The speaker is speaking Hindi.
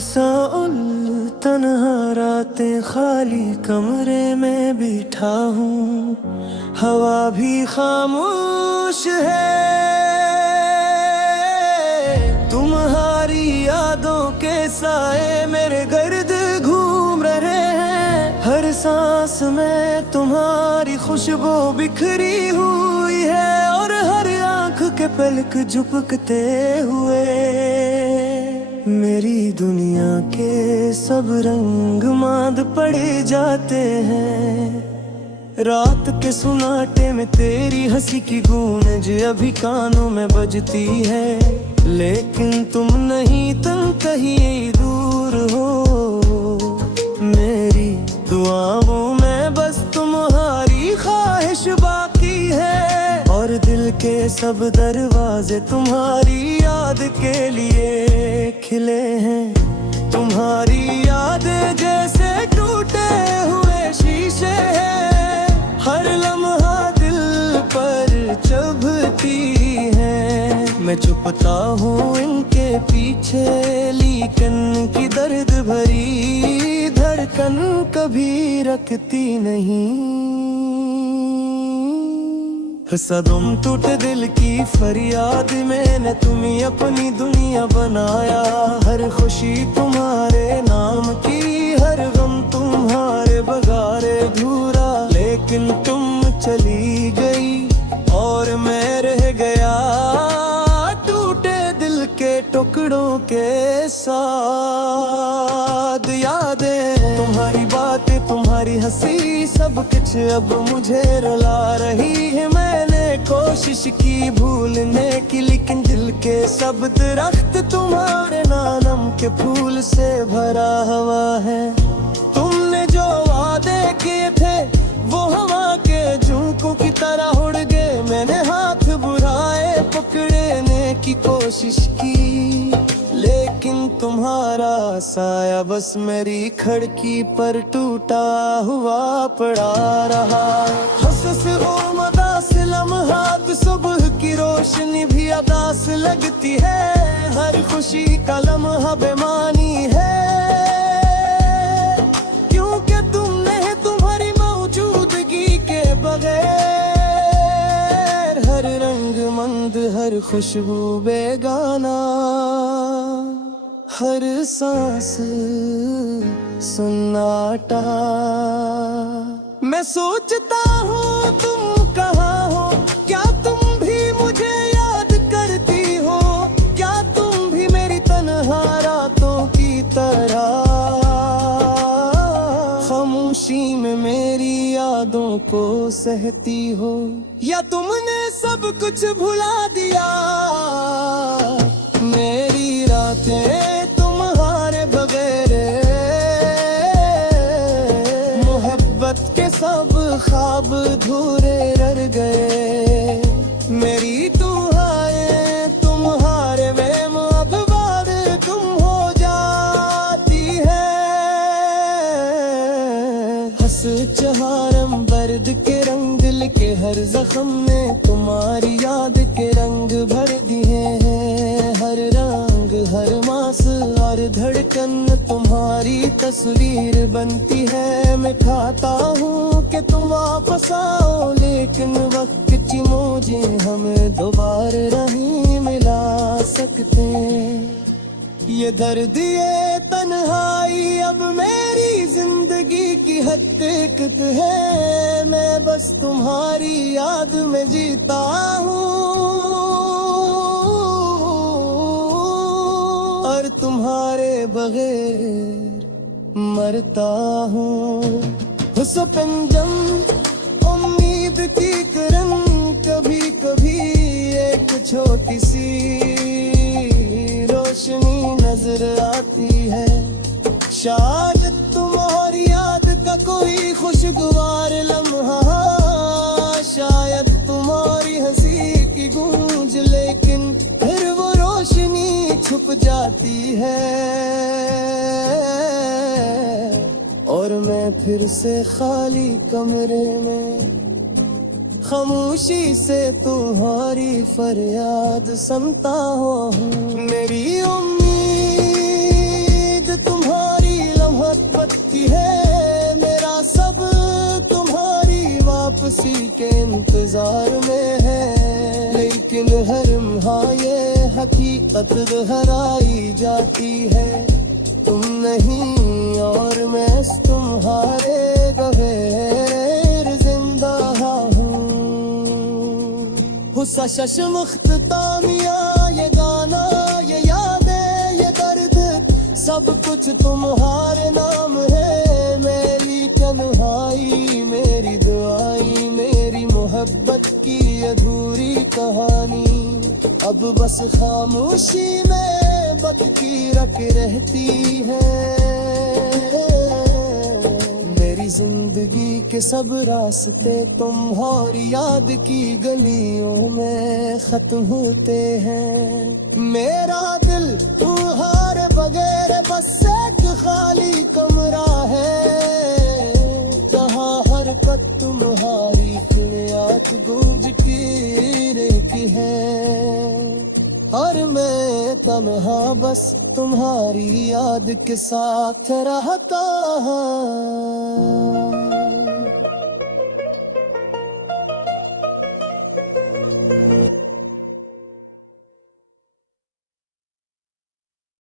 साउल तन्हा रातें खाली कमरे में बैठा हूँ, हवा भी खामोश है। तुम्हारी यादों के साए मेरे गर्द घूम रहे हैं, हर सांस में तुम्हारी खुशबू बिखरी हुई है, और हर आंख के पलक झपकते हुए मेरी दुनिया के सब रंग मांद पड़े जाते हैं। रात के सुनाटे में तेरी हंसी की गूंज अभी कानों में बजती है, लेकिन तुम नहीं, तुम कहीं दूर हो। मेरी दुआओं में बस तुम्हारी ख्वाहिश बाकी है, और दिल के सब दरवाजे तुम्हारी याद के लिए खिले हैं। तुम्हारी याद जैसे टूटे हुए शीशे हैं, हर लम्हा दिल पर चुभती है। मैं छुपता हूँ इनके पीछे, लेकिन की दर्द भरी धड़कन कभी रखती नहीं। सदम टूटे दिल की फरियाद, मैंने तुम्हें अपनी दुनिया बनाया। हर खुशी तुम्हारे नाम की, हर गम तुम्हारे बगारे धूरा। लेकिन तुम चली गई और मैं रह गया टूटे दिल के टुकड़ों के साथ। यादें तुम्हारी बातें, तुम्हारी हंसी, सब कुछ अब मुझे रुला रही है। मैंने कोशिश की भूलने की, लेकिन दिल के सब दरख्त तुम्हारे नाम के फूल से भरा हुआ है। तुमने जो वादे किए थे वो हवा के झोंकों की तरह उड़ गए। मैंने हाथ बुलाए, पकड़ने की कोशिश की, लेकिन तुम्हारा साया बस मेरी खिड़की पर टूटा हुआ पड़ा रहा। हंस और मदास लम्हात, सुबह की रोशनी भी अदास लगती है। हर खुशी का लम्हा बेमानी है, क्योंकि तुमने तुम्हारी मौजूदगी के बगैर हर रंग मंद, हर खुशबू बेगाना, हर सांस सन्नाटा। मैं सोचता हूँ तुम कहाँ हो, क्या तुम भी मुझे याद करती हो? क्या तुम भी मेरी तन्हा रातों की तरह खामोशी में मेरी यादों को सहती हो? या तुमने सब कुछ भुला दिया? मेरी रातें तुम्हारे बगैर, मोहब्बत के सब ख्वाब धूरे रह गए। मेरी दुआएं तुम्हारे में अब बाद तुम हो जाती है। हंस चहारम बर्द के रंग, दिल के हर जख्म में तुम्हारी याद के रंग भर दिए हैं। हर रंग, हर मास और धड़कन तुम्हारी तस्वीर बनती है। मैं चाहता हूँ कि तुम वापस आओ, लेकिन वक्त की मौजें हमें दोबारा नहीं मिला सकते। ये दर्द, ये तन्हाई अब मेरी जिंदगी की हकीकत है। मैं बस तुम्हारी याद में जीता हूँ और तुम्हारे बगैर मरता हूँ। सपंजम उम्मीद की किरण, कभी कभी एक छोटी सी रोशनी नजर आती है। शायद तुम्हारी याद का कोई खुशगवार लम्हा शायद तुम्हारी हंसी की गूंज, लेकिन फिर वो रोशनी छुप जाती है और मैं फिर से खाली कमरे में खामोशी से तुम्हारी फरियाद सुनता हूँ। मेरी उम्मीद तुम्हारी लम्हत पत्ती है, मेरा सब तुम्हारी वापसी के इंतजार में है, लेकिन हर लम्हा ये हकीकत दोहराई जाती है, तुम नहीं और मैं तुम्हारे गैर जिंदा हूँ। हुस्सा शशमुख्त तामिया, ये गाना, ये यादें, ये दर्द, सब कुछ तुम्हारे नाम है। मेरी तन्हाई, मेरी दुआई, मेरी मोहब्बत की अधूरी कहानी अब बस खामोशी में बटकी रख रहती है। मेरी जिंदगी के सब रास्ते तुम्हारी याद की गलियों में खत्म होते हैं। मेरा दिल तुम्हारे बगैर बस एक खाली कमरा है, जहाँ हरकत तुम्हारी खुलियात गूंज की रहती है, और मैं तन्हा बस तुम्हारी याद के साथ रहता हूँ।